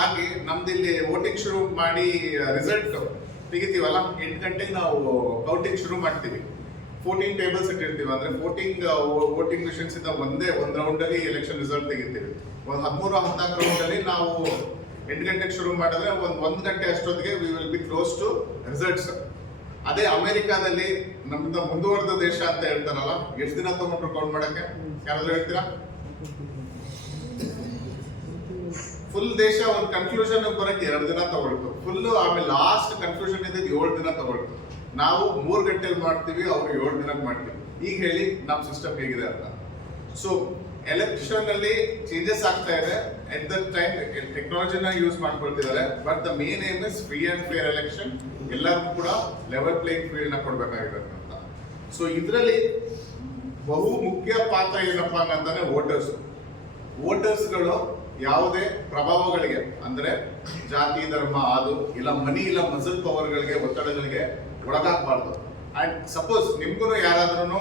ಆಗಿ ನಮ್ದು ಇಲ್ಲಿ ವೋಟಿಂಗ್ ಶುರು ಮಾಡಿ ರಿಸಲ್ಟ್ ತೆಗಿತೀವಲ್ಲ? ಎಂಟು ಗಂಟೆಗೆ ನಾವು ಕೌಂಟಿಂಗ್ ಶುರು ಮಾಡ್ತೀವಿ. ಫೋರ್ಟೀನ್ ಟೇಬಲ್ಸ್ ಇಟ್ಟಿರ್ತೀವಿ. ಅಂದ್ರೆ ಫೋರ್ಟಿಂಗ್ ವೋಟಿಂಗ್ ಮಿಷನ್ಸ್ ಇಂದ ಒಂದೇ ಒಂದ್ ರೌಂಡ್ ಅಲ್ಲಿ ಎಲೆಕ್ಷನ್ ರಿಸಲ್ಟ್ ತೆಗಿತೀವಿ. ಒಂದ್ ಹದಿಮೂರು, ಹದಿನಾಲ್ಕು ರೌಂಡ್ ಅಲ್ಲಿ ನಾವು ಎಂಟು ಗಂಟೆಗೆ ಶುರು ಮಾಡಿದ್ರೆ ಒಂದ್ ಒಂದ್ ಗಂಟೆ ಅಷ್ಟೊತ್ತಿಗೆ we will be close to results ಅದೇ ಅಮೆರಿಕಾದಲ್ಲಿ ನಮ್ದು ಮುಂದುವರೆದ ದೇಶ ಅಂತ ಹೇಳ್ತಾರಲ್ಲ, ಎಷ್ಟು ದಿನ ತಗೊಂಡ್ರು ಕೌಂಟ್ ಮಾಡಕ್ಕೆ? ಯಾರಾದ್ರೂ ಹೇಳ್ತೀರಾ? ಫುಲ್ ದೇಶ ಒಂದು ಕನ್ಫ್ಯೂಷನ್ ಬರಕ್ಕೆ ಎರಡು ದಿನ ತಗೊಳ್ತು. ಫುಲ್ ಆಮೇಲೆ ಲಾಸ್ಟ್ ಕನ್ಫ್ಯೂಷನ್ ಇದ್ದಿದ್ದು ಏಳು ದಿನ ತಗೊಳ್ತು. ನಾವು ಮೂರು ಗಂಟೆಲಿ ಮಾಡ್ತೀವಿ, ಅವ್ರು ಏಳು ದಿನಕ್ಕೆ ಮಾಡ್ತೀವಿ. ಈಗ ಹೇಳಿ ನಮ್ಮ ಸಿಸ್ಟಮ್ ಹೇಗಿದೆ ಅಂತ. ಸೊ ಎಲೆಕ್ಷನ್ ಅಲ್ಲಿ ಚೇಂಜಸ್ ಆಗ್ತಾ ಇದೆ. ಎಟ್ ದ ಟೈಮ್ ಟೆಕ್ನಾಲಜಿನ use ಮಾಡ್ಕೊಳ್ತಿದ್ದಾರೆ. But the main aim is free and fair election ಎಲ್ಲರಿಗೂ ಕೂಡ ಲೆವೆಲ್ ಪ್ಲೇಯಿಂಗ್ ಫೀಲ್ಡ್ನ ಕೊಡ್ಬೇಕಾಗಿದೆ ಅಂತ. ಸೊ ಇದರಲ್ಲಿ ಬಹು ಮುಖ್ಯ ಪಾತ್ರ ಏನಪ್ಪಾ ಅಂತಂದ್ರೆ ವೋಟರ್ಸ್ ವೋಟರ್ಸ್ಗಳು ಯಾವುದೇ ಪ್ರಭಾವಗಳಿಗೆ ಅಂದ್ರೆ ಜಾತಿ ಧರ್ಮ ಅದು ಇಲ್ಲ ಮನಿ ಇಲ್ಲ ಮಸಲ್ ಪವರ್ಗಳಿಗೆ ಒತ್ತಡಗಳಿಗೆ ಒಳಗಾಗಬಾರ್ದು. ಅಂಡ್ ಸಪೋಸ್ ನಿಮ್ಗೂ ಯಾರಾದ್ರೂ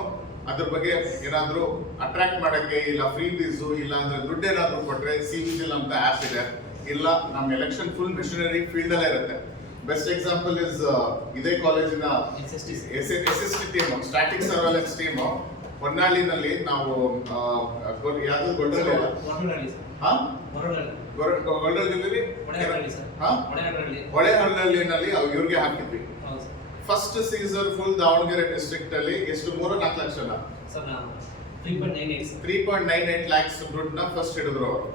ಅದ್ರ ಬಗ್ಗೆ ಏನಾದರೂ ಅಟ್ರಾಕ್ಟ್ ಮಾಡಕ್ಕೆ ಇಲ್ಲ ಫ್ರೀ ಫೀಸು ಇಲ್ಲ ಅಂದ್ರೆ ದುಡ್ಡು ಏನಾದರೂ ಕೊಟ್ಟರೆ ಸಿ ವಿಜಿಲ್ ಅಂತ ಆ್ಯಪ್ ಇದೆ ಇಲ್ಲ ನಮ್ಮ ಎಲೆಕ್ಷನ್ ಫುಲ್ ಮಿಷನರಿ ಫೀಲ್ಡ್ ಅಲ್ಲೇ ಇರುತ್ತೆ. ಬೆಸ್ಟ್ ಎಕ್ಸಾಂಪಲ್ ಇಸ್ ಇದೇ ಕಾಲೇಜಿನ S S S T team static surveillance team ಹೊನ್ನಾಳಿನಲ್ಲಿ ನಾವು ಯಾವುದು ಗೊ- ಹಾಂ ಗೊಡ್ಡಲ್ಲಿ ಹಾ? ಹೊರಗಡೆ. ಗೊಡ್ಡಲ್ಲಿ ಹೊಳೆಹರಳ್ಳಿ ಸರ್. ಹಾ? ಹೊಳೆಹರಳ್ಳಿ ಹೊಳೆಹಳ್ಳಿನಲ್ಲಿ ಇವ್ರಿಗೆ ಹಾಕಿದ್ವಿ. First season full Davanagere district ಅಲ್ಲಿ ಎಷ್ಟು? ಮೂರು ನಾಲ್ಕು ಲಕ್ಷ ನಾನು three point nine eight lakhs ದುಡ್ಡನ್ನ ಫಸ್ಟ್ ಹಿಡಿದ್ರು ಅವರು.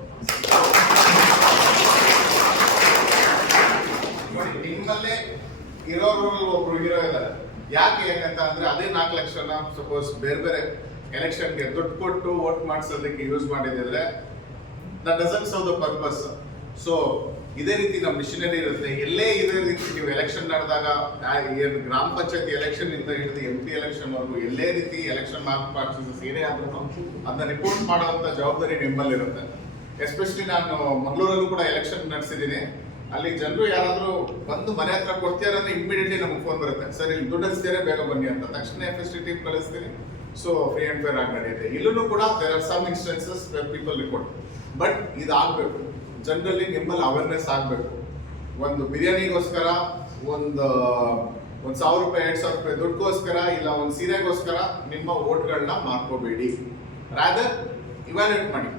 ನೋಡಿ ನಿಮ್ಮಲ್ಲೇ ಇರೋರು ಒಬ್ರು ಹೀರೋ ಇದ್ದಾರೆ ಯಾಕೆ ಏನಂತ ಅಂದ್ರೆ ಅದೇ ನಾಲ್ಕು ಲಕ್ಷನ ಸಪೋಸ್ ಬೇರೆ ಬೇರೆ ಎಲೆಕ್ಷನ್ಗೆ ದುಡ್ಡು ಕೊಟ್ಟು ವೋಟ್ ಮಾಡಿಸೋದಕ್ಕೆ ಯೂಸ್ ಮಾಡಿದ್ರೆ that doesn't serve the purpose so ಇದೇ ರೀತಿ ನಮ್ಮ ಮಿಷನರಿ ಇರುತ್ತೆ. ಎಲ್ಲೇ ಇದೇ ರೀತಿ ನೀವು ಎಲೆಕ್ಷನ್ ನಡೆದಾಗ ಏನು ಗ್ರಾಮ ಪಂಚಾಯತ್ ಎಲೆಕ್ಷನ್ ಇಂದ ಹಿಡಿದು ಎಂ ಪಿ ಎಲೆಕ್ಷನ್ ವರ್ಗು ಎಲ್ಲೇ ರೀತಿ ಎಲೆಕ್ಷನ್ ಮಾರ್ಕ್ ಪಾರ್ಟಿಸಸ್ ಏನೇ ಆದ್ರೂ ಅದನ್ನ ರಿಪೋರ್ಟ್ ಮಾಡುವಂತ ಜವಾಬ್ದಾರಿ ನಿಮ್ಮಲ್ಲಿರುತ್ತೆ ಎಸ್ಪೆಷಲಿ ನಾನು ಮಂಗಳೂರಲ್ಲೂ ಕೂಡ ಎಲೆಕ್ಷನ್ ನಡೆಸಿದ್ದೀನಿ. ಅಲ್ಲಿ ಜನರು ಯಾರಾದರೂ ಬಂದು ಮನೆ ಹತ್ರ ಕೊಡ್ತೀರ ಅಂದ್ರೆ ಇಮಿಡಿಯೇಟ್ಲಿ ನಮಗೆ ಫೋನ್ ಬರುತ್ತೆ. ಸರ್, ಇಲ್ಲಿ ದುಡ್ಡು ಹಚ್ತೀರಾ ಬೇಗ ಬನ್ನಿ ಅಂತ. ತಕ್ಷಣ ಎಫ್ ಎಸ್ ಟಿ ಟೀಮ್ ಕಳಿಸ್ತೀನಿ. ಸೊ ಫ್ರೀ ಅಂಡ್ ಫೇರ್ ಆಗಿ ನಡೆಯುತ್ತೆ. ಇಲ್ಲೂ ಕೂಡ there are some instances people report but ಇದಾಗಬೇಕು. ಜನರಲ್ಲಿ ನಿಮ್ಮಲ್ಲಿ ಅವೇರ್ನೆಸ್ ಆಗಬೇಕು. ಒಂದು ಬಿರಿಯಾನಿಗೋಸ್ಕರ, ಒಂದು ಒಂದು ಸಾವಿರ ರೂಪಾಯಿ, ಎರಡು ಸಾವಿರ ರೂಪಾಯಿ ದುಡ್ಡುಗೋಸ್ಕರ ಇಲ್ಲ ಒಂದು ಸೀರೆಗೋಸ್ಕರ ನಿಮ್ಮ ಓಟ್ಗಳನ್ನ ಮಾರ್ಕೋಬೇಡಿ. ರಾದರ್ ಇವ್ಯಾಲ್ಯೂಟ್ ಮಾಡಿ.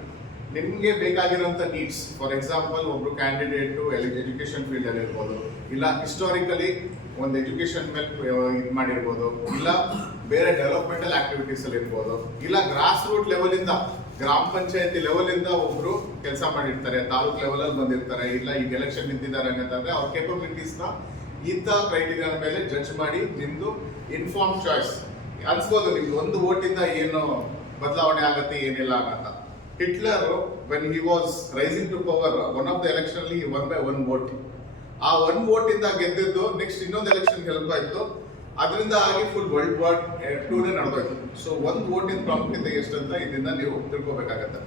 ನಿಮಗೆ ಬೇಕಾಗಿರುವಂಥ ನೀಡ್ಸ್ ಫಾರ್ ಎಕ್ಸಾಂಪಲ್ ಒಬ್ರು ಕ್ಯಾಂಡಿಡೇಟು ಎಜುಕೇಷನ್ ಅಲ್ಲಿ ಇರ್ಬೋದು. ಇಲ್ಲ ಹಿಸ್ಟೋರಿಕಲಿ ಒಂದು ಎಜುಕೇಷನ್ ಮೇಲೆ, ಇದು ಮಾಡಿರ್ಬೋದು. ಇಲ್ಲ ಬೇರೆ ಡೆವಲಪ್ಮೆಂಟಲ್ ಆಕ್ಟಿವಿಟೀಸ್ ಅಲ್ಲಿ ಇರ್ಬೋದು. ಇಲ್ಲ ಗ್ರಾಸ್ ರೂಟ್ ಲೆವೆಲ್ ಇಂದ, ಗ್ರಾಮ ಪಂಚಾಯತಿ ಲೆವೆಲ್ ಇಂದ ಒಬ್ರು ಕೆಲಸ ಮಾಡಿರ್ತಾರೆ, ತಾಲೂಕ್ ಲೆವೆಲ್ ಅಲ್ಲಿ ಬಂದಿರ್ತಾರೆ, ಇಲ್ಲ ಈಗ ಎಲೆಕ್ಷನ್ ನಿಂತಿದ್ದಾರೆ ಅಂತಂದ್ರೆ ಅವ್ರ ಕೇಪಬಿಲಿಟೀಸ್ನ ಇಂಥ ಕ್ರೈಟೀರಿಯಾ ಮೇಲೆ ಜಡ್ಜ್ ಮಾಡಿ ನಿಮ್ದು ಇನ್ಫಾರ್ಮ್ ಚಾಯ್ಸ್ ಅನ್ಸ್ಬೋದು ನಿಮ್ದು ಒಂದು ಓಟಿಂದ ಏನು ಬದಲಾವಣೆ ಆಗತ್ತೆ, ಏನಿಲ್ಲ ಆಗತ್ತ. Hitler when he was rising to power one of the election ಅಲ್ಲಿ ಒನ್ ಬೈ ಒನ್ ವೋಟ್ ಆ ಒನ್ ವೋಟ್ ಇಂದ ಗೆದ್ದಿದ್ದು ನೆಕ್ಸ್ಟ್ ಇನ್ನೊಂದು ಎಲೆಕ್ಷನ್ ಹೆಲ್ಪ್ ಆಯ್ತು. ಅದರಿಂದ ಆಗಿ ಫುಲ್ ವರ್ಲ್ಡ್ ವಾರ್ ಟೂನೇ ನಡೆದೋಯ್ತು. ಸೊ ಒಂದು ವೋಟಿನ ಪ್ರಾಮುಖ್ಯತೆ ಎಷ್ಟಂತ ಇದರಿಂದ ನೀವು ತಿಳ್ಕೊಬೇಕಾಗತ್ತೆ.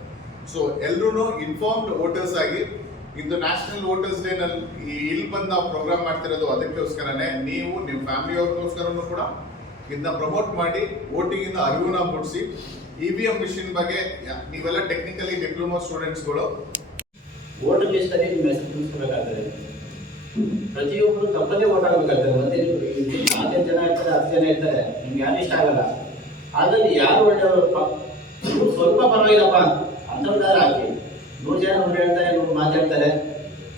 ಸೊ ಎಲ್ರೂ ಇನ್ಫಾರ್ಮ್ಡ್ ವೋಟರ್ಸ್ ಆಗಿ, ಇಂದು ನ್ಯಾಷನಲ್ ವೋಟರ್ಸ್ ಡೇ ನಲ್ಲಿ ಇಲ್ಲಿ ಬಂದು ಪ್ರೋಗ್ರಾಮ್ ಮಾಡ್ತಿರೋದು ಅದಕ್ಕೋಸ್ಕರನೇ ನೀವು ನಿಮ್ಮ ಫ್ಯಾಮಿಲಿ ಅವ್ರಿಗೋಸ್ಕರನೂ ಕೂಡ ಇದನ್ನ ಪ್ರಮೋಟ್ ಮಾಡಿ ವೋಟಿಂಗ್ ಇಂದ ಅರಿವುನ ಮೂಡಿಸಿ, ಇ ವಿ ಎಂ ಮಿಷಿನ್ ಬಗ್ಗೆ ನೀವೆಲ್ಲ ಟೆಕ್ನಿಕಲಿ ಡಿಪ್ಲೊಮಾ ಸ್ಟೂಡೆಂಟ್ಸ್ಗಳು ಅಲ್ಲಿ ನಿಮ್ಮ ಹೆಸರು ತಿಳಿಸ್ಕೊಬೇಕಾಗ್ತದೆ ಪ್ರತಿಯೊಬ್ಬರು ತಪ್ಪದೇ ವೋಟ್ ಆಗಬೇಕಾಗ್ತದೆ ಒಂದೇ ನಾಲ್ಕು ಜನ ಇರ್ತಾರೆ, ಹತ್ತು ಜನ ಇರ್ತಾರೆ, ನಿಮ್ಗೆ ಯಾರು ಇಷ್ಟ ಆಗಲ್ಲ. ಆದ್ರೆ ಯಾರು ಒಳ್ಳೆಯವರಪ್ಪ ಇವ್ರು ಸ್ವಲ್ಪ ಪರವಾಗಿಲ್ಲಪ್ಪ ಅಂತವ್ರದ್ದಾರು ಹಾಕಿ. ನೂರು ಜನ ಅವ್ರು ಹೇಳ್ತಾರೆ, ನೂರು ಮಾತಾಡ್ತಾರೆ.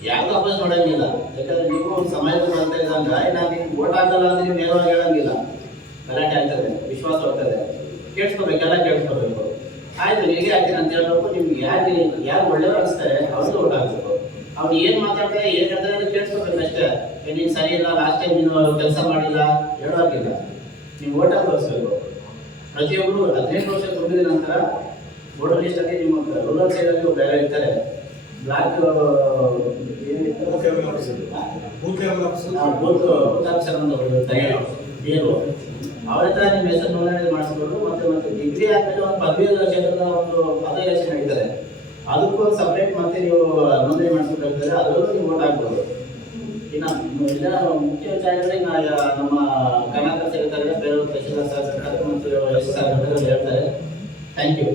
ಯಾರು ಅಪ್ಪ ನೋಡಂಗಿಲ್ಲ ಯಾಕಂದ್ರೆ ನೀವು ಒಂದು ಸಮಾಜದಲ್ಲಿ ಮಾಡ್ತಾ ಇದ್ದಂಗ ನಾನು ನಿಮ್ಗೆ ವೋಟ್ ಆಗಲ್ಲ ಅಂದ್ರೆ ನೀವು ನೇರವಾಗಿ ಹೇಳಂಗಿಲ್ಲ. ಗಲಾಟೆ ಆಗ್ತದೆ, ವಿಶ್ವಾಸ ಹೋಗ್ತದೆ ಕೇಳಿಸ್ಕೋಬೇಕೆಲ್ಲ ಕೇಳಿಸ್ಕೋಬೇಕು. ಆಯ್ತು, ಹೇಗೆ ಆಗ್ತೀನಿ ಅಂತ ಹೇಳಬೇಕು, ನಿಮ್ಗೆ ಯಾರು ಯಾರು ಒಳ್ಳೆಯವ್ರು ಅನಿಸ್ತಾರೆ, ಅವ್ರಿಗೆ ಓಟ್ ಹಾಕ್ಬೇಕು. ಅವ್ರು ಏನು ಮಾತಾಡ್ತಾರೆ, ಏನು ಹೇಳ್ತಾರೆ ಅಂತ ಕೇಳಿಸ್ಕೋಬೇಕು ಅಷ್ಟೇ ಏ, ನೀನ್ ಸರಿ ಇಲ್ಲ ಲಾಸ್ಟ್ ಟೈಮ್ ನೀನು ಕೆಲಸ ಮಾಡಿಲ್ಲ ಹೇಳೋಕ್ಕಿಲ್ಲ ನೀವು ಓಟ್ ತೋರಿಸ್ಬೇಕು ಪ್ರತಿಯೊಬ್ಬರು ಹದಿನೆಂಟು ವರ್ಷ ತುಂಬಿದ ನಂತರ ವೋಟರ್ ಲಿಸ್ಟ್ ಅಲ್ಲಿ ನಿಮ್ಮ ರೂರಲ್ ಸೈಡ್ ಅಲ್ಲಿ ಬೇರೆ ಇರ್ತಾರೆ. ಬ್ಲಾಕ್ ಬೂತ್ ಆಫೀಸರ್ ಅಂತ ಏನು ಅವ್ರ ಹತ್ರ ನಿಮ್ಮ ಹೆಸರು ನೋಂದಣಿ ಮಾಡಿಸ್ಕೊಂಡು ಮತ್ತೆ ಮತ್ತೆ ಡಿಗ್ರಿ ಆದ್ಮೇಲೆ ಒಂದು ಪದವಿ ಕ್ಷೇತ್ರದ ಒಂದು ಪದ ಎಲೆಕ್ಷನ್ ಇರ್ತಾರೆ ಅದಕ್ಕೂ ಸಪ್ರೇಟ್ ಮತ್ತೆ ನೀವು ನೋಂದಣಿ ಮಾಡಿಸ್ಬೇಕಾಗ್ತದೆ. ಅದರಲ್ಲೂ ನೀವು ಓಟ್ ಹಾಕ್ಬೋದು. ಇನ್ನು ಎಲ್ಲ ಮುಖ್ಯ ವಿಚಾರಗಳೇ ನಮ್ಮ ಕರ್ನಾಟಕ ಸರ್ಕಾರ ಬೇರೆ ತಹಶೀಲ್ದಾರ್ ಸರ್ ಇರ್ತಾರೆ ಮತ್ತು ಎಸ್ ಹೇಳ್ತಾರೆ. ಥ್ಯಾಂಕ್ ಯು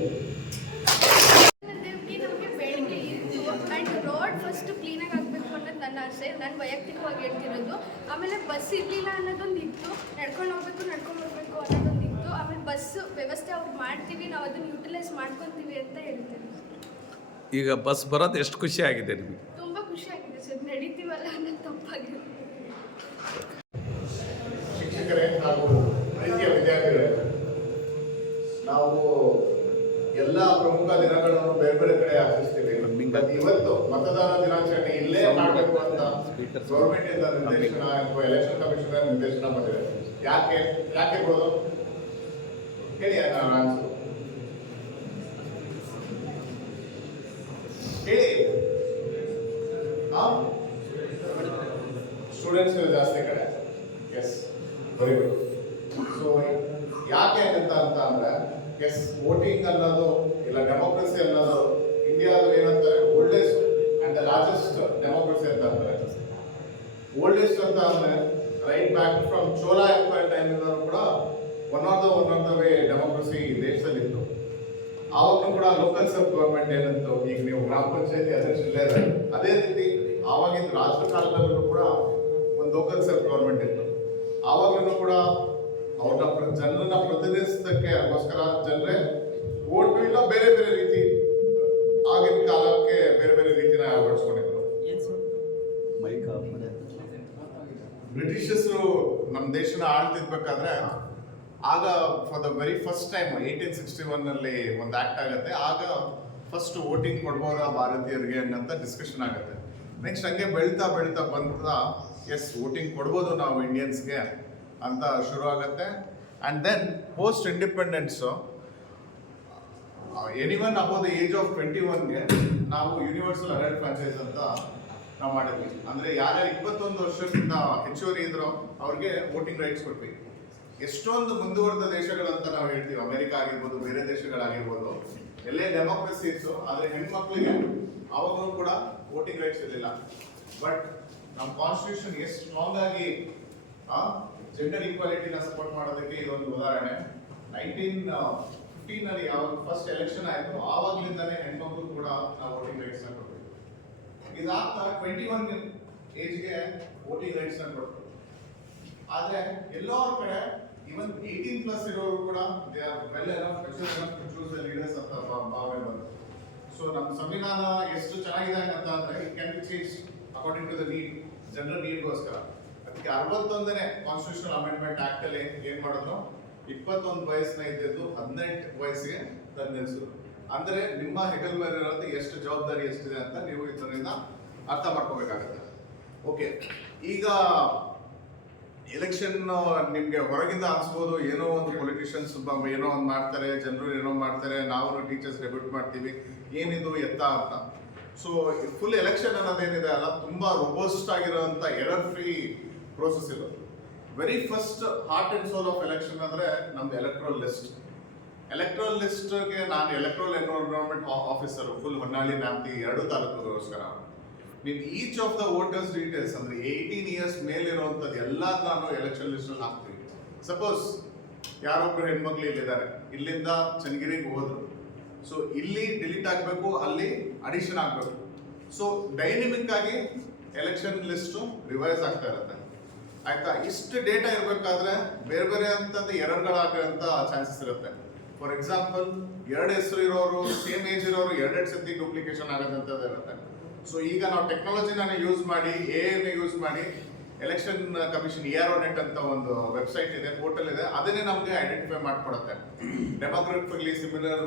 ನಾನು ವೈಯಕ್ತಿಕವಾಗಿ ಹೇಳ್ತಿರೋದು ಆಮೇಲೆ ಬಸ್ ಇರಲಿಲ್ಲ ಅನ್ನೋದೊಂದು ಇತ್ತು. ನಡ್ಕೊಂಡು ಹೋಗ್ಬೇಕು ನಡ್ಕೊಂಡು ಹೋಗ್ಬೇಕು ಅನ್ನೋದೊಂದು ಇತ್ತು. ಆಮೇಲೆ ಬಸ್ ವ್ಯವಸ್ಥೆ ಅವ್ರು ಮಾಡ್ತೀವಿ ನಾವು ಅದನ್ನು ಯುಟಿಲೈಸ್ ಮಾಡ್ಕೊತೀವಿ ಅಂತ ಹೇಳ್ತೀನಿ ಈಗ ಬಸ್ ಬರೋದು ಎಷ್ಟು ಖುಷಿ ಆಗಿದೆ ನಿಮಗೆ ತುಂಬ ಖುಷಿ ಆಗಿದೆ ಸರ್ ನಡೀತೀವಲ್ಲ ಅನ್ನೋದು ತಪ್ಪಾಗಿದೆ ಶಿಕ್ಷಕರೇ ಹಾಗೂ ಪ್ರೀತಿಯ ವಿದ್ಯಾರ್ಥಿಗಳೇ, ನಾವು ಎಲ್ಲ ಪ್ರಮುಖ ದಿನಗಳನ್ನು ಬೇರೆ ಬೇರೆ ಕಡೆ ಆಚರಿಸ್ತೀವಿ. ಇವತ್ತು ಮತದಾನ ದಿನಾಚರಣೆ ಇಲ್ಲೇ ಮಾಡಬೇಕು ಅಂತ ಗೌರ್ಮೆಂಟ್ ಇಂದ ನಿರ್ದೇಶನ ಅಥವಾ ಎಲೆಕ್ಷನ್ ಕಮಿಷನ್ ನಿರ್ದೇಶನ ಬಂದಿದೆ. ಯಾಕೆ ಯಾಕೆ ಇರ್ಬೋದು? ಹೇಳಿ ಹೇಳಿ. ಸ್ಟೂಡೆಂಟ್ಸ್ ಜಾಸ್ತಿ ಕಡೆ. ಸೊ ಯಾಕೆ ಅಂತ ಅಂತ ಅಂದ್ರೆ ಎಸ್ ವೋಟಿಂಗ್ ಅನ್ನೋದು ಇಲ್ಲ ಡೆಮೋಕ್ರಸಿ ಅನ್ನೋದು ಇಂಡಿಯಾದ ಏನಂತಾರೆ oldest and the largest democracy ಅಂತ ಅಂತಾರೆ ಓಲ್ಡೆಸ್ಟ್ ಅಂತ ಅಂದ್ರೆ right back from Chola empire time ಇಂದ ಕೂಡ one of the one of the way democracy ದೇಶದಲ್ಲಿ ಇತ್ತು ಆವಾಗಲೂ ಕೂಡ ಲೋಕಲ್ ಸಬ್ ಗವರ್ಮೆಂಟ್ ಏನಂತು, ಈಗ ನೀವು ಗ್ರಾಮ ಪಂಚಾಯತಿ ಅಧ್ಯಕ್ಷರಲ್ಲೇ. ಅದೇ ರೀತಿ ಆವಾಗಿನ ರಾಷ್ಟ್ರ ಕಾಲದಲ್ಲೂ ಕೂಡ ಒಂದು ಲೋಕಲ್ ಸೆಲ್ಫ್ ಗವರ್ಮೆಂಟ್ ಇತ್ತು. ಅವ್ರನ್ನ ಪ್ರ- ಜನರನ್ನ ಪ್ರತಿನಿಧಿಸೋದಕ್ಕೆ ಅದಕ್ಕೋಸ್ಕರ ಜನರೇ ಓಟು ಇಲ್ಲ ಬೇರೆ ಬೇರೆ ರೀತಿ ಆಗಿನ ಕಾಲಕ್ಕೆ ಬೇರೆ ಬೇರೆ ರೀತಿನ ಅಳವಡಿಸ್ಕೊಂಡಿದ್ರು. ಬ್ರಿಟಿಷರು ನಮ್ಮ ದೇಶನ ಆಳ್ತಿರ್ಬೇಕಾದ್ರೆ ಆಗ for the very first time eighteen sixty one ಅಲ್ಲಿ ಒಂದು ಆಕ್ಟ್ ಆಗುತ್ತೆ. ಆಗ ಫಸ್ಟ್ ವೋಟಿಂಗ್ ಕೊಡ್ಬೋದಾ ಭಾರತೀಯರಿಗೆ ಅನ್ನಂತ ಡಿಸ್ಕಷನ್ ಆಗುತ್ತೆ. ನೆಕ್ಸ್ಟ್ ಹಂಗೆ ಬೆಳೀತಾ ಬೆಳೀತಾ ಬಂತ ಎಸ್ ವೋಟಿಂಗ್ ಕೊಡ್ಬೋದು ನಾವು ಇಂಡಿಯನ್ಸ್ಗೆ ಅಂತ ಶುರು ಆಗುತ್ತೆ and then post independence anyone above the age of twenty ಒನ್ಗೆ ನಾವು ಯೂನಿವರ್ಸಲ್ ಅಡಲ್ಟ್ ಫ್ರಾಂಚೈಸ್ ಅಂತ ನಾವು ಮಾಡಿದ್ವಿ. ಅಂದರೆ ಯಾರ್ಯಾರು ಇಪ್ಪತ್ತೊಂದು ವರ್ಷದಿಂದ ಹೆಚ್ಚುವರಿ ಇದ್ರೋ ಅವ್ರಿಗೆ ವೋಟಿಂಗ್ ರೈಟ್ಸ್ ಕೊಟ್ವಿ ಎಷ್ಟೊಂದು ಮುಂದುವರೆದ ದೇಶಗಳಂತ ನಾವು ಹೇಳ್ತೀವಿ. ಅಮೆರಿಕ ಆಗಿರ್ಬೋದು, ಬೇರೆ ದೇಶಗಳಾಗಿರ್ಬೋದು. ಎಲ್ಲೇ ಡೆಮೋಕ್ರಸಿ ಇತ್ತು, ಆದರೆ ಹೆಣ್ಮಕ್ಳಿಗೆ ಅವಾಗಲೂ ಕೂಡ ವೋಟಿಂಗ್ ರೈಟ್ಸ್ ಇರಲಿಲ್ಲ. ಬಟ್ ನಮ್ಮ ಕಾನ್ಸ್ಟಿಟ್ಯೂಷನ್ ಎಷ್ಟು ಸ್ಟ್ರಾಂಗ್ ಆಗಿ ಜೆಂಡರ್ ಈಕ್ವಾಲಿಟಿನ ಸಪೋರ್ಟ್ ಮಾಡೋದಕ್ಕೆ ಇದೊಂದು ಉದಾಹರಣೆ. ನೈನ್ಟೀನ್ ಫಿಫ್ಟೀನ್ ಅಲ್ಲಿ ಯಾವಾಗ ಫಸ್ಟ್ ಎಲೆಕ್ಷನ್ ಆಯಿತು ಆವಾಗ್ಲಿಂದಾನೇ ಹೆಣ್ಮಕ್ಳು ಕೂಡ ನಾವು ವೋಟಿಂಗ್ ರೈಟ್ಸ್ನ ಕೊಡ್ತೀವಿ ಇದಾಗ್ತಾ ಟ್ವೆಂಟಿ ಒನ್ ಏಜ್ಗೆ ವೋಟಿಂಗ್ ರೈಟ್ಸ್ನ ಕೊಡ್ತೀವಿ ಆದ್ರೆ ಎಲ್ಲೋ ಕಡೆ ಇವನ್ ಏಯ್ಟೀನ್ ಪ್ಲಸ್ ಇರೋರು ಕೂಡ they are well enough choose ಅಂತ ಭಾವನೆ ಬಂತು ಸೊ ನಮ್ಮ ಸಂವಿಧಾನ ಎಷ್ಟು ಚೆನ್ನಾಗಿದೆ ಅಂತ ಅಂದ್ರೆ it can be change according to the need ಜನರ ನೀಡ್ಗೋಸ್ಕರ ಅದಕ್ಕೆ ಅರವತ್ತೊಂದನೇ ಕಾನ್ಸ್ಟಿಟ್ಯೂಷನಲ್ ಅಮೆಂಡ್ಮೆಂಟ್ ಆಕ್ಟ್ ಅಲ್ಲಿ ಏನ್ ಮಾಡಿದ್ರು ಇಪ್ಪತ್ತೊಂದು ವಯಸ್ಸಿನ ಇದ್ದಿದ್ದು ಹದಿನೆಂಟು ವಯಸ್ಸಿಗೆ ತಂದು ನಿಲ್ಸಿದ್ರು ಅಂದ್ರೆ ನಿಮ್ಮ ಹೆಗಲ್ ಮೇಲೆ ಇರೋದು ಎಷ್ಟು ಜವಾಬ್ದಾರಿ ಎಷ್ಟಿದೆ ಅಂತ ನೀವು ಇದರಿಂದ ಅರ್ಥ ಮಾಡ್ಕೋಬೇಕಾಗತ್ತೆ. ಓಕೆ ಈಗ ಎಲೆಕ್ಷನ್ ನಿಮ್ಗೆ ಹೊರಗಿಂದ ಅನ್ಸ್ಬೋದು, ಏನೋ ಒಂದು ಪೊಲಿಟಿಷಿಯನ್ಸ್ ಏನೋ ಒಂದು ಮಾಡ್ತಾರೆ, ಜನರು ಏನೋ ಮಾಡ್ತಾರೆ ನಾವು ಟೀಚರ್ಸ್ ಡೆಬ್ಯೂಟ್ ಮಾಡ್ತೀವಿ, ಏನಿದು ಎತ್ತ ಅಂತ. ಸೊ ಫುಲ್ ಎಲೆಕ್ಷನ್ ಅನ್ನೋದೇನಿದೆ ಅಲ್ಲ, ತುಂಬಾ ರೋಬೋಸ್ಟ್ ಆಗಿರೋಂಥ ಎರರ್ ಫ್ರೀ ಪ್ರೋಸೆಸ್ ಇದು. Very first heart and soul of election ಅಂದ್ರೆ ನಮ್ದು ಎಲೆಕ್ಟ್ರಲ್ ಲಿಸ್ಟ್ ಎಲೆಕ್ಟ್ರಲ್ ಲಿಸ್ಟ್ಗೆ ನಾನು electoral enrolment officer full Honnali Nyamti ಎರಡು ತಾಲೂಕುಗೋಸ್ಕರ. ನೀವು each of the voters details ಅಂದ್ರೆ ಏಯ್ಟೀನ್ ಇಯರ್ಸ್ ಮೇಲಿರುವಂಥದ್ದು ಎಲ್ಲ ನಾನು ಎಲೆಕ್ಷನ್ ಲಿಸ್ಟ್ ಅಲ್ಲಿ ಹಾಕ್ತೀವಿ ಸಪೋಸ್ ಯಾರೊಬ್ರು ಹೆಣ್ಮಕ್ಳು ಇಲ್ಲಿದ್ದಾರೆ. ಇಲ್ಲಿಂದ ಚನ್ನಗಿರಿಗೆ ಹೋದ್ರು. ಸೊ ಇಲ್ಲಿ ಡಿಲೀಟ್ ಆಗಬೇಕು, ಅಲ್ಲಿ ಅಡಿಷನ್ ಆಗಬೇಕು. ಸೊ ಡೈನಮಿಕ್ ಆಗಿ ಎಲೆಕ್ಷನ್ ಲಿಸ್ಟು ರಿವೈಸ್ ಆಗ್ತಾ ಇರುತ್ತೆ. ಆಯ್ತಾ? ಇಷ್ಟು ಡೇಟಾ ಇರಬೇಕಾದ್ರೆ ಬೇರೆ ಬೇರೆ ಅಂತಂದು ಎರರ್ಗಳಾಗುವಂತ ಚಾನ್ಸಸ್ ಇರುತ್ತೆ. ಫಾರ್ ಎಕ್ಸಾಂಪಲ್ ಎರಡು ಹೆಸರು ಇರೋರು ಸೇಮ್ ಏಜ್ ಇರೋರು ಎರಡೆರಡು ಸತಿ ಡೂಪ್ಲಿಕೇಶನ್ ಆಗೋದಂಥದ್ದು ಇರುತ್ತೆ. ಸೊ ಈಗ ನಾವು ಟೆಕ್ನಾಲಜಿನ ಯೂಸ್ ಮಾಡಿ ಎ ಯೂಸ್ ಮಾಡಿ ಎಲೆಕ್ಷನ್ ಕಮಿಷನ್ ಇಆರ್ ನೆಟ್ ಅಂತ ಒಂದು ವೆಬ್ಸೈಟ್ ಇದೆ ಪೋರ್ಟಲ್ ಇದೆ. ಅದನ್ನೇ ನಮಗೆ ಐಡೆಂಟಿಫೈ ಮಾಡ್ಕೊಡುತ್ತೆ. ಡೆಮೋಗ್ರಫಿಕ್ಲಿ ಸಿಮಿಲರ್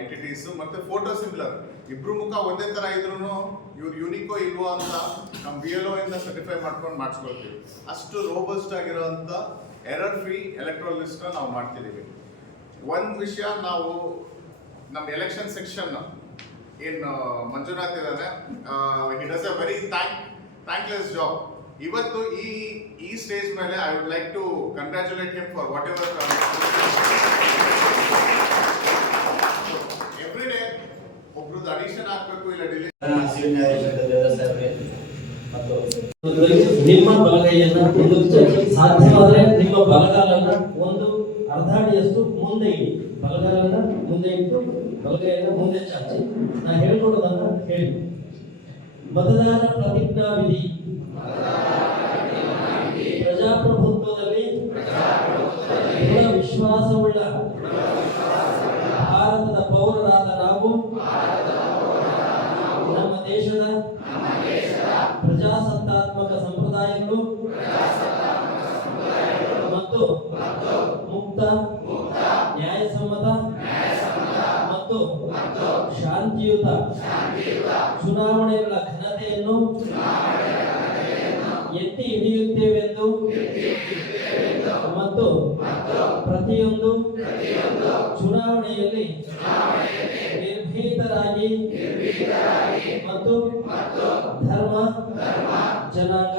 ಎಂಟಿಟೀಸ್ ಮತ್ತೆ ಫೋಟೋ ಸಿಮಿಲರ್ ಇಬ್ರು ಮುಖ ಒಂದೇ ತರ ಇದ್ರು ಇವ್ರು ಯುನಿಕೋ ಇಲ್ವೋ ಅಂತ ನಮ್ಮ ಬಿ ಎಲ್ ಇಂದ ಸರ್ಟಿಫೈ ಮಾಡ್ಕೊಂಡು ಮಾಡಿಸ್ಕೊಳ್ತೀವಿ. ಅಷ್ಟು ರೋಬಸ್ಟ್ ಆಗಿರೋಂಥ ಎರರ್ ಫ್ರೀ ಎಲೆಕ್ಟ್ರಲ್ ಲಿಸ್ಟ್ ನಾವು ಮಾಡ್ತಿದ್ದೀವಿ ಒಂದು ವಿಷಯ ನಾವು ನಮ್ಮ ಎಲೆಕ್ಷನ್ ಸೆಕ್ಷನ್ ಏನು ಮಂಜುನಾಥ್ ಇದ್ದಾನೆ he does a very thank thankless job ಇವತ್ತು ಈ ಈ ಸ್ಟೇಜ್ ಮೇಲೆ I would like to congratulate him for whatever every day ಒಬ್ರದ್ದು addition ಆಗಬೇಕು ಇಲ್ಲ ಡಿಲೀಟ್ ನಿಮ್ಮ ಬಲಗೈಯನ್ನ ಚಾಚಿ ಸಾಧ್ಯವಾದರೆ ನಿಮ್ಮ ಬಲಗಾಲನ್ನ ಒಂದು ಅರ್ಧ ಅಡಿಯಷ್ಟು ಮುಂದೆ ಇಡಿ. ಬಲಗಾಲನ್ನ ಮುಂದೆ ಇಟ್ಟು, ಬಲಗೈಯನ್ನ ಮುಂದೆ ಚಾಚಿ. ನಾ ಹೇಳ್ಕೊಡೋದನ್ನ ಹೇಳಿ. ಮತದಾರ ಪ್ರತಿಜ್ಞಾ ವಿಧಿ ಶಾಂತಿಯುತ. ಚುನಾವಣೆಗಳ ಘನತೆಯನ್ನು ಎತ್ತಿ ಹಿಡಿಯುತ್ತೇವೆಂದು ಮತ್ತು ಪ್ರತಿಯೊಂದು ಚುನಾವಣೆಯಲ್ಲಿ ನಿರ್ಭೀತರಾಗಿ ಮತ್ತು ಧರ್ಮ ಜನಾಂಗ